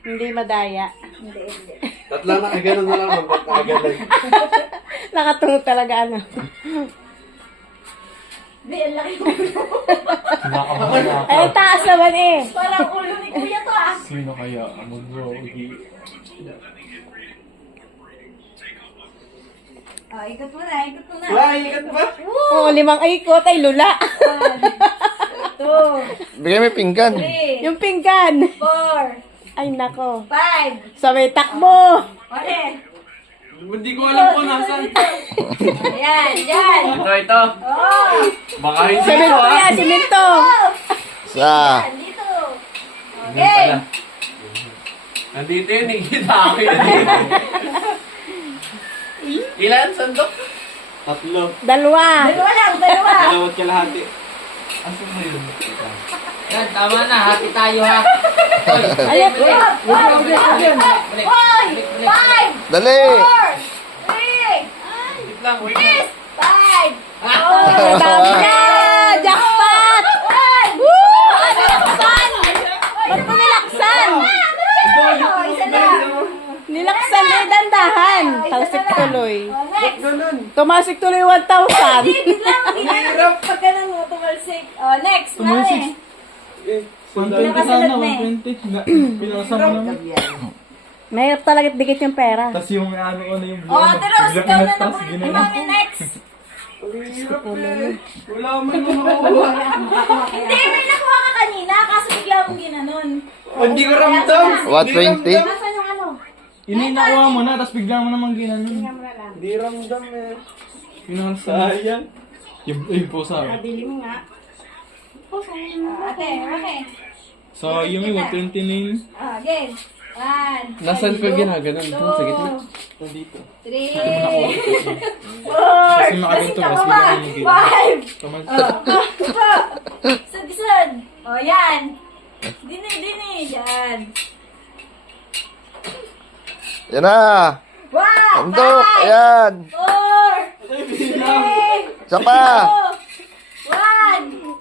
Hindi madaya. Hindi, hindi. Tatlo na, ganun na lang. Magpapagalan. Nakatungo talaga ano. Hindi, ang laki ko. Ay, ang taas naman eh. Parang ulo ni Kuya to ah. Sino kaya mag-uwi? Oh, ikot mo na, ikot mo na. Ay, ikat ba? Oo, 5 ikot ay lula. 2, Bigay mo yung pinggan. 3, Yung pinggan. 4, Ay, nako. 5. Sabay takbo. Okay. Hindi ko alam kung nasan. Ayan, yan. Ito. Oh. Baka hindi Semento yan, semento. Sa. Yan, dito. Okay. Nandito yun, nakikita ako yun. Ilan sandok? Tatlo. 2. Dalawa lang, dalawa. Dalawat kalahati. Asan mo yun? Yan, tama na. Happy tayo ha. Ayun. Hoy! 5, Dali. 4, 3, Wait lang, wait lang. 5. Oh, dami na. Jackpot. Woo! Ano laksan? Ba't mo nilaksan? Isa lang. Nilaksan eh, dandahan. Talsik tuloy. Oh, next. Ganun. Tumasik tuloy 1,000. Hirap. Pagka nang tumalsik. Oh, next. Mami. 120 sana, 120. Pinasa mo naman. Mahirap talaga dikit yung pera. Tapos yung ano ko na yung Oh, Ate Rose, biglang ikaw na inatas, naman. ginawa. Mami, next. Wala mo naman makuha. Hindi, may nakuha ka kanina. Kaso bigla mong ginanon. Hindi ko ramdam. 120. Nasaan yung ano? Ininakuha mo na, tapos bigla mo naman ginanon. Hindi ramdam eh. Pinasa. Sayang. Yung pusa. Bili mo nga. Ate, okay. So, yung 120 na yun. Again. 1. Nasaan ko ginaganon? Doon sa gitna. 2, Nandito. 3, 4, Kasi makaganto, tapos bigla mo yung ginanon. 5. Kaman. Sud-sud. O, yan. Dini. Yan. Yan na. 1, Andok. Ayan. 4, 3, Isa pa. 2, 1.